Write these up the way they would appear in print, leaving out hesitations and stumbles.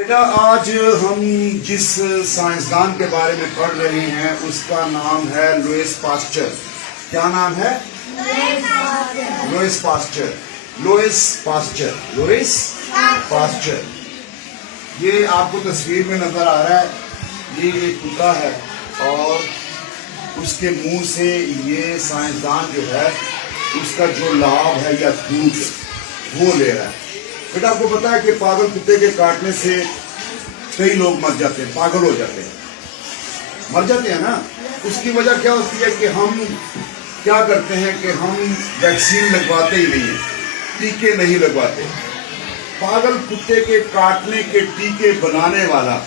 بیٹا آج ہم جس سائنسدان کے بارے میں پڑھ رہے ہیں اس کا نام ہے لوئس پاسچر. کیا نام ہے؟ Louis Pasteur. Louis Pasteur. Louis Pasteur. یہ آپ کو تصویر میں نظر آ رہا ہے، یہ ایک کتا ہے اور اس کے منہ سے یہ سائنسدان جو ہے اس کا جو لعاب ہے یا دودھ وہ لے رہا ہے. بیٹا آپ کو پتا ہے کہ پاگل کتے کے کاٹنے سے کئی لوگ مر جاتے ہیں، پاگل ہو جاتے ہیں، مر جاتے ہیں نا. اس کی وجہ کیا ہوتی ہے کہ ہم کیا کرتے ہیں کہ ہم ویکسین لگواتے ہی نہیں ہیں، ٹیکے نہیں لگواتے. پاگل کتے کے کاٹنے کے ٹیکے بنانے والا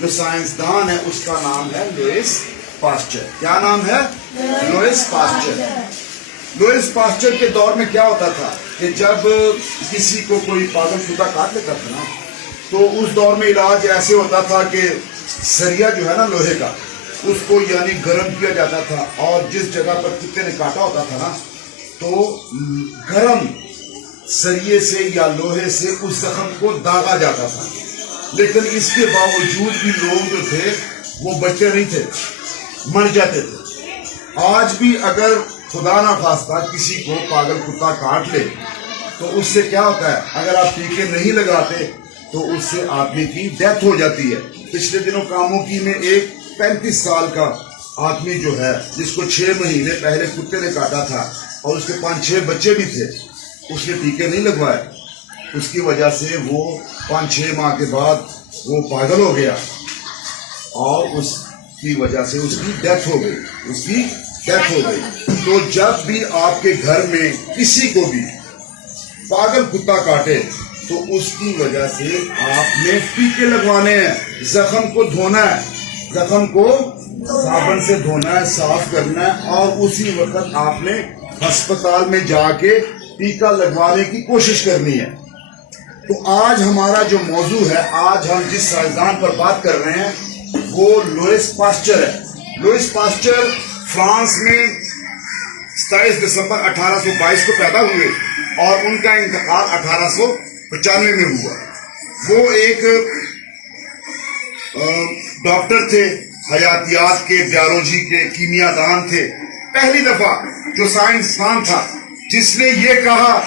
جو سائنسدان ہے اس کا نام ہے لوئس پاسچر. کیا نام ہے؟ Louis Pasteur. لوئس پاسچر کے دور میں کیا ہوتا تھا کہ جب کسی کو کوئی پاگل کتا کاٹ لیتا تھا نا تو اس دور میں علاج ایسے ہوتا تھا کہ سریا جو ہے نا لوہے کا اس کو یعنی گرم کیا جاتا تھا اور جس جگہ پر کتے نے کاٹا ہوتا تھا نا تو گرم سریے سے یا لوہے سے اس زخم کو داغا جاتا تھا. لیکن اس کے باوجود بھی لوگ جو تھے وہ بچے نہیں تھے، مر جاتے تھے. آج بھی اگر خدا نہ خواستہ کسی کو پاگل کتا کاٹ لے تو اس سے کیا ہوتا ہے، اگر آپ ٹیکے نہیں لگاتے تو اس سے آدمی کی ڈیتھ ہو جاتی ہے. پچھلے دنوں کاموں کی میں ایک 35 سال کا آدمی جو ہے جس کو 6 مہینے پہلے کتے نے کاٹا تھا اور اس کے 5-6 بچے بھی تھے، اس نے ٹیکے نہیں لگوائے. اس کی وجہ سے وہ 5-6 ماہ کے بعد وہ پاگل ہو گیا اور اس کی وجہ سے اس کی ڈیتھ ہو گئی. اس کی ڈیتھ ہو گئی. تو جب بھی آپ کے گھر میں کسی کو بھی پاگل کتا کاٹے تو اس کی وجہ سے آپ نے ٹیکے لگوانے ہیں، زخم کو دھونا ہے، زخم کو صابن سے دھونا ہے، صاف کرنا ہے اور اسی وقت آپ نے ہسپتال میں جا کے ٹیکا لگوانے کی کوشش کرنی ہے. تو آج ہمارا جو موضوع ہے، آج ہم جس سائنسدان پر بات کر رہے ہیں وہ لوئس پاسچر ہے. لوئس پاسچر فرانس میں 27 دسمبر 1822 کو پیدا ہوئے اور ان کا انتقال 1895 میں ہوا. وہ ایک ڈاکٹر تھے، حیاتیات کے، بیولوجی کے، کیمیا دان تھے. پہلی دفعہ جو سائنسدان تھا جس نے یہ کہا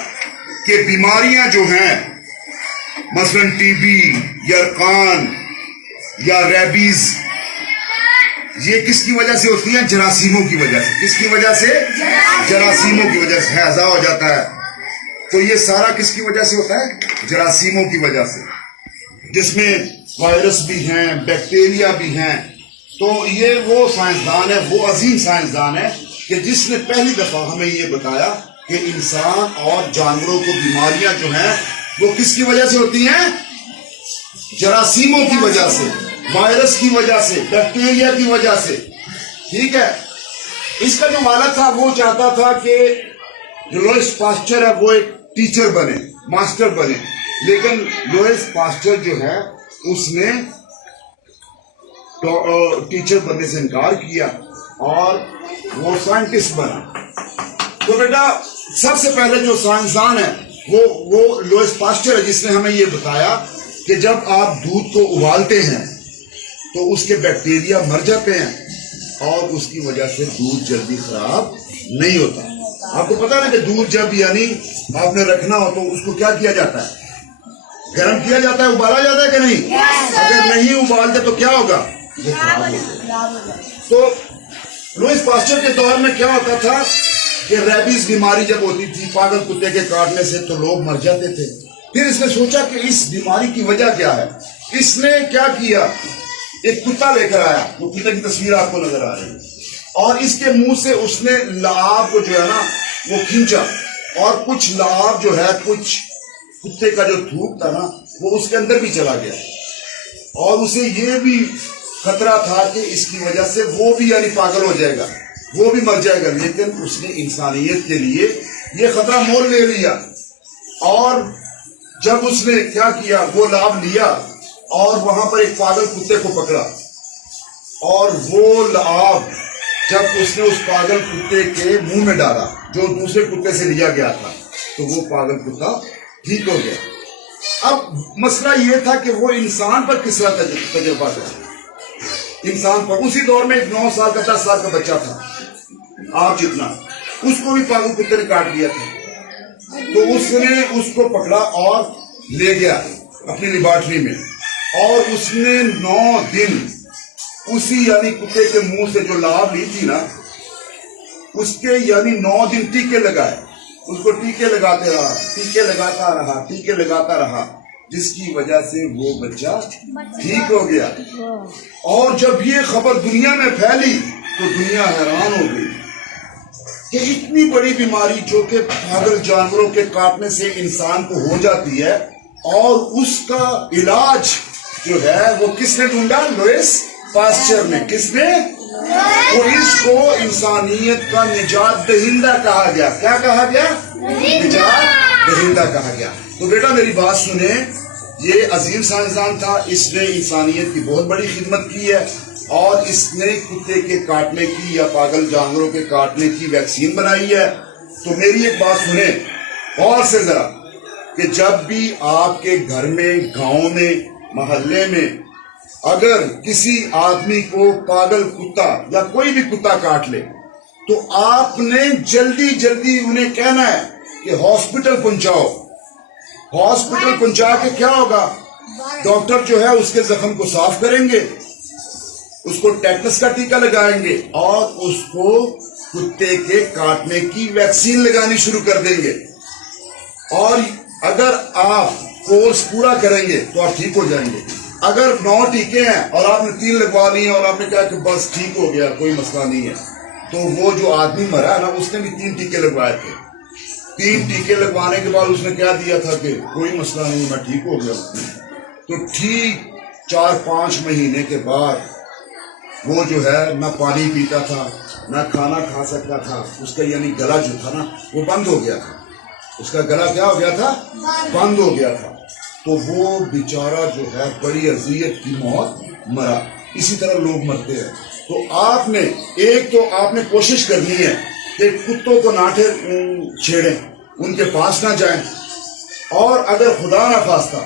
کہ بیماریاں جو ہیں مثلا ٹی بی، یرقان یا ریبیز، یہ کس کی وجہ سے ہوتی ہیں؟ جراثیموں کی وجہ سے. کس کی وجہ سے؟ جراثیموں کی وجہ سے ہیضہ ہو جاتا ہے. تو یہ سارا کس کی وجہ سے ہوتا ہے؟ جراثیموں کی وجہ سے، جس میں وائرس بھی ہیں، بیکٹیریا بھی ہیں. تو یہ وہ سائنسدان ہے، وہ عظیم سائنسدان ہے کہ جس نے پہلی دفعہ ہمیں یہ بتایا کہ انسان اور جانوروں کو بیماریاں جو ہیں وہ کس کی وجہ سے ہوتی ہیں؟ جراثیموں کی وجہ سے، وائرس کی وجہ سے، بیکٹیریا کی وجہ سے. ٹھیک ہے. اس کا جو والد تھا وہ چاہتا تھا کہ جو لوئس پاسچر ہے وہ ایک ٹیچر بنے، ماسٹر بنے. لیکن لوئس پاسچر جو ہے اس نے ٹیچر بننے سے انکار کیا اور وہ سائنٹسٹ بنا. تو بیٹا سب سے پہلے جو سائنسدان ہے وہ لوئس پاسچر ہے جس نے ہمیں یہ بتایا کہ جب آپ دودھ کو ابالتے ہیں تو اس کے بیکٹیریا مر جاتے ہیں اور اس کی وجہ سے دودھ جلدی خراب نہیں ہوتا. آپ کو پتا نا کہ دودھ جب یعنی آپ نے رکھنا ہو تو اس کو کیا کیا جاتا ہے؟ گرم کیا جاتا ہے، ابالا جاتا ہے کہ نہیں؟ اگر نہیں ابالتے تو کیا ہوگا؟ وہ خراب ہوگا. تو لوئس پاسچر کے دور میں کیا ہوتا تھا کہ ریبیز بیماری جب ہوتی تھی پاگل کتے کے کاٹنے سے تو لوگ مر جاتے تھے. پھر اس نے سوچا کہ اس بیماری کی وجہ کیا ہے. اس نے کیا کیا، ایک کتا لے کر آیا، وہ کتے کی تصویر آپ کو نظر آ رہی ہے، اور اس کے منہ سے اس نے لعاب کو جو ہے نا وہ کھینچا اور کچھ لعاب جو ہے، کچھ کتے کا جو تھوک تھا نا وہ اس کے اندر بھی چلا گیا اور اسے یہ بھی خطرہ تھا کہ اس کی وجہ سے وہ بھی یعنی پاگل ہو جائے گا، وہ بھی مر جائے گا. لیکن اس نے انسانیت کے لیے یہ خطرہ مول لے لیا اور جب اس نے کیا کیا، وہ لعاب لیا اور وہاں پر ایک پاگل کتے کو پکڑا اور وہ لعاب جب اس نے اس پاگل کتے کے منہ میں ڈالا جو دوسرے کتے سے لیا گیا تھا تو وہ پاگل کتا ٹھیک ہو گیا. اب مسئلہ یہ تھا کہ وہ انسان پر کس طرح تجربہ کرے. انسان پر اسی دور میں ایک 9 سال کا 10 سال کا بچہ تھا آپ جتنا, اس کو بھی پاگل کتے نے کاٹ دیا تھا. تو اس نے اس کو پکڑا اور لے گیا اپنی لیبارٹری میں, اور اس نے 9 دن اسی یعنی کتے کے منہ سے جو لاب لی تھی نا, اس کے یعنی 9 دن ٹیکے لگائے. اس کو ٹیکے لگاتے رہا, ٹیکے لگاتا رہا, ٹیکے لگاتا رہا, جس کی وجہ سے وہ بچہ ٹھیک ہو گیا. اور جب یہ خبر دنیا میں پھیلی تو دنیا حیران ہو گئی کہ اتنی بڑی بیماری جو کہ پاگل جانوروں کے کاٹنے سے انسان کو ہو جاتی ہے, اور اس کا علاج جو ہے وہ کس نے ڈھونڈا؟ لوئس پاسچر نے. کس نے؟ تو اس کو انسانیت کا نجات دہندہ کہا گیا. کیا کہا گیا؟ نجات دہندہ کہا گیا. تو بیٹا میری بات سنیں, یہ عظیم سائنسدان تھا, اس نے انسانیت کی بہت بڑی خدمت کی ہے, اور اس نے کتے کے کاٹنے کی یا پاگل جانوروں کے کاٹنے کی ویکسین بنائی ہے. تو میری ایک بات سنیں غور سے ذرا, کہ جب بھی آپ کے گھر میں, گاؤں میں, محلے میں اگر کسی آدمی کو پاگل کتا یا کوئی بھی کتا کاٹ لے, تو آپ نے جلدی جلدی انہیں کہنا ہے کہ ہاسپٹل پہنچاؤ. ہاسپٹل پہنچا کے کیا ہوگا؟ ڈاکٹر جو ہے اس کے زخم کو صاف کریں گے, اس کو ٹیٹنس کا ٹیکہ لگائیں گے, اور اس کو کتے کے کاٹنے کی ویکسین لگانی شروع کر دیں گے. اور اگر آپ کورس پورا کریں گے تو آپ ٹھیک ہو جائیں گے. اگر 9 ٹیکے ہیں اور آپ نے 3 لگوا لیے اور آپ نے کہا کہ بس ٹھیک ہو گیا, کوئی مسئلہ نہیں ہے, تو وہ جو آدمی مرا نا, اس نے بھی 3 ٹیکے لگوائے تھے. 3 ٹیکے لگوانے کے بعد اس نے کہہ دیا تھا کہ کوئی مسئلہ نہیں, میں ٹھیک ہو گیا. تو ٹھیک 4-5 مہینے کے بعد وہ جو ہے نہ پانی پیتا تھا, نہ کھانا کھا سکتا تھا. اس کا یعنی گلا جو تھا نا وہ بند ہو گیا تھا. اس کا گلا کیا ہو گیا تھا؟ بند ہو گیا تھا. تو وہ بیچارہ جو ہے بڑی اذیت کی موت مرا. اسی طرح لوگ مرتے ہیں. تو آپ نے ایک تو آپ نے کوشش کرنی ہے کہ کتوں کو نہ چھیڑیں, ان کے پاس نہ جائیں. اور اگر خدا نہ خواستہ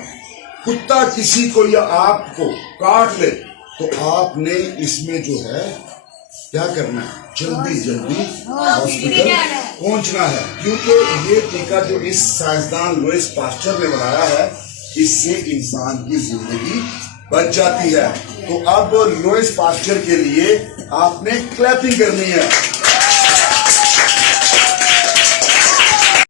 کتا کسی کو یا آپ کو کاٹ لے, تو آپ نے اس میں جو ہے کیا کرنا ہے؟ جلدی جلدی ہاسپٹل پہنچنا ہے. کیونکہ یہ ٹیکہ جو اس سائنسدان لوئس پاسچر نے بنایا ہے, اس سے انسان کی زندگی بچ جاتی ہے. تو اب لوئس پاسچر کے لیے آپ نے کلیپنگ کرنی ہے.